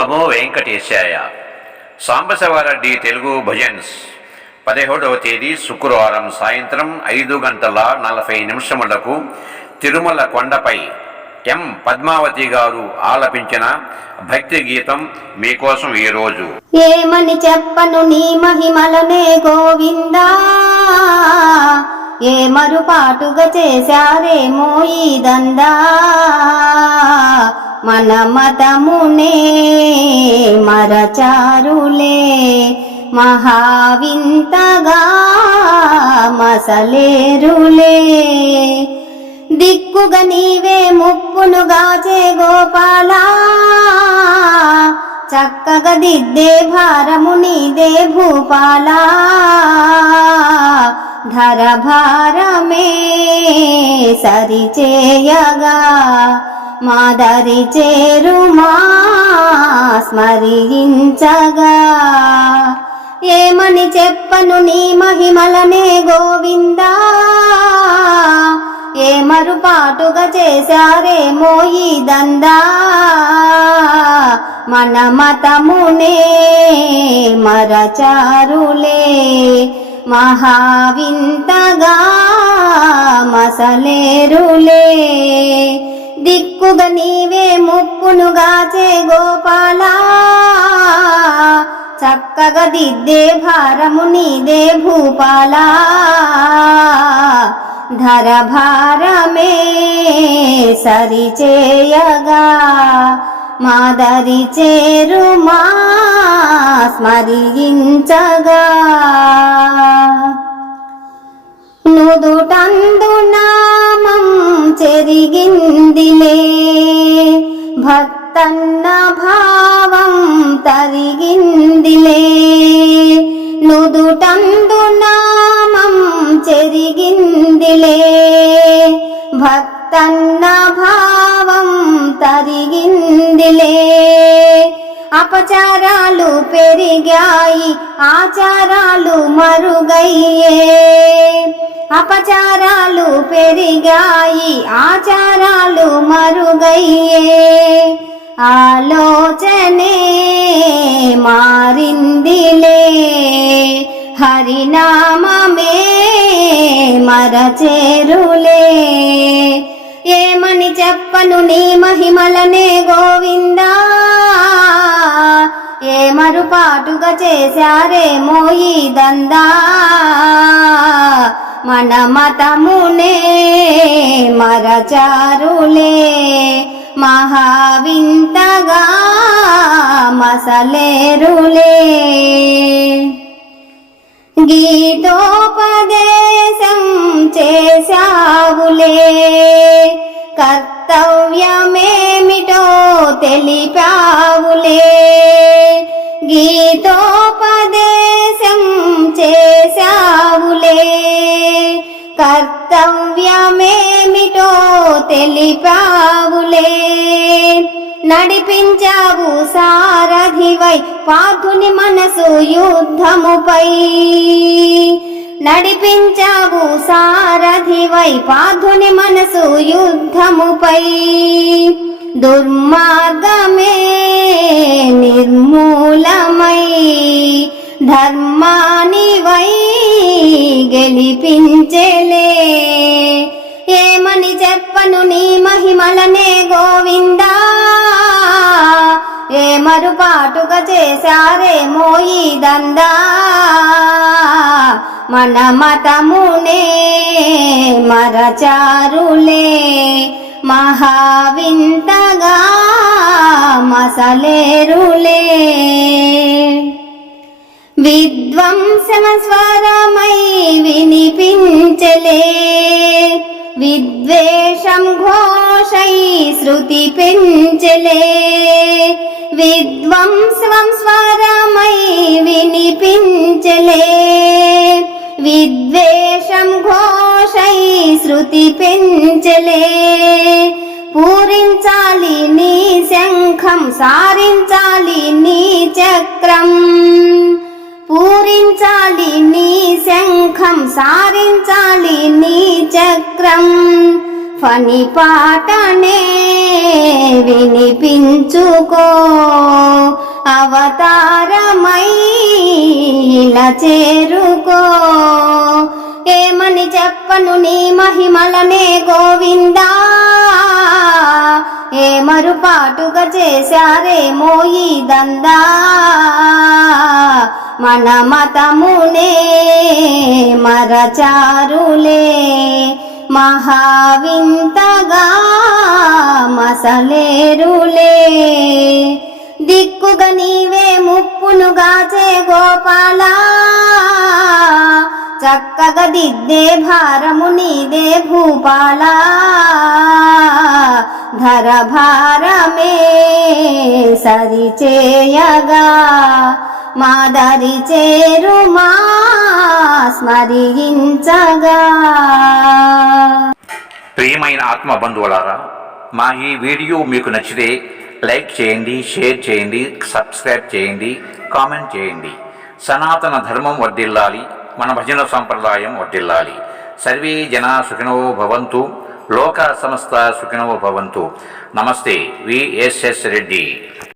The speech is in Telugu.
నమో వెంకటేశాయ. సాంబశివారెడ్డి తెలుగు భజన్స్ 17వ తేదీ శుక్రవారం సాయంత్రం 5:40 తిరుమల కొండపై ఎం పద్మావతి గారు ఆలపించిన భక్తి గీతం మీకోసం ఈరోజు. ఏమని చెప్పను నీ మహిమలనే గోవిందా, ఏ మరుపాటుగా చేశారేమో ఈ దందా, మన మతమునే మరచారులే మహావింతగా మసలేరులే. దిక్కుగా నీవే ముప్పును గాచే గోపాలా, చక్కగా దిద్దే భారము నీదే భూపాలా, ధర భారమే సరిచేయగా మాదరి చేరుమా స్మరించగా. ఏమని చెప్పను నీ మహిమలనే గోవిందా, ఏ మరుపాటుగా చేశారేమో ఈ దందా, మన మతమునే మరచారులే మహావింతగా మసలేరులే. దిక్కుగా నీవే ముప్పును గాచే గోపాలా, చక్కగా దిద్దే భారము నీదే భూపాలా, ధర భారమే సరిచేయగా మాదరి చేరుమా స్మరించగా. నుదుటందు నామం చెరిగిందిలే, భక్తన్న భావం తరిగిందిలే. నుదుటందు నామం చెరిగిందిలే, భక్తన్న భావం తరిగిందిలే. అపచారాలు పెరిగాయి ఆచారాలు మరుగయ్యే, అపచారాలు పెరిగాయి ఆచారాలు మరుగయ్యే. ఆలోచనే మారిందిలే, హరినామమే మరచేరులే. ఏమని చెప్పను నీ మహిమలనే గోవిందా, ఏ మరుపాటుగా చేశారేమో ఈ దందా, మన మతమునే మరచారులే మహావింతగా మసలేరులే. గీతోపదేశం చేశావులే, కర్తవ్యమేమిటో తెలిపావులే. గీతోపదేశం చేశావులే, కర్తవ్యమేమిటో తెలిపావులే. నడిపించావు సారథివై పార్థుని మనసు యుద్ధముపై, నడిపించావు సారథివై పార్థుని మనసు యుద్ధముపై. దుర్మార్గమే నిర్మూలమై ధర్మానివై గెలిపించెలే. ఏమని చెప్పను నీ మహిమలనే గోవిందా, ఏ మరుపాటుగా చేశారేమో ఈ దందా, మన మతమునే మరచారులే మహావింతగా మసలేరులే. విధ్వంసమ స్వరమై వినిపించలే, విద్వేషం ఘోషై శృతి పెంచలే. విధ్వంసం స్వరమై వినిపించలే, విద్వేషం ఘోషై శృతి పెంచలే. పూరించాలి నీ శంఖం సారించాలి నీ చక్రం, పూరించాలి నీ శంఖం సారించాలి నీ చక్రం. ఫణి పాటనే వినిపించుకో అవతారమై ఇలా చేరుకో. ఏమని చెప్పను నీ మహిమలనే గోవిందా, ఏ మరుపాటుగా చేశారేమో ఈ దందా. మన మతమునే మరచారులే, మహావింతగా మసలేరులే. దిక్కుగా నీవే ముప్పునుగాచే గోపాలా, చక్కగా దిద్దే భారము నీదే భూపాలా. ధర భారమే సరిచేయగా, మాదరి చేరుమా స్మరించగా. ప్రియమైన ఆత్మ బంధువులారా, మా ఈ వీడియో మీకు నచ్చితే లైక్ చేయండి, షేర్ చేయండి, సబ్స్క్రైబ్ చేయండి, కామెంట్ చేయండి. సనాతన ధర్మం వర్ధిల్లాలి, మన భజన సంప్రదాయం వర్ధిల్లాలి. సర్వే జనా సుఖినో భవంతు, లోక సమస్త సుఖినో భవంతు. నమస్తే, విఎస్ఎస్ రెడ్డి.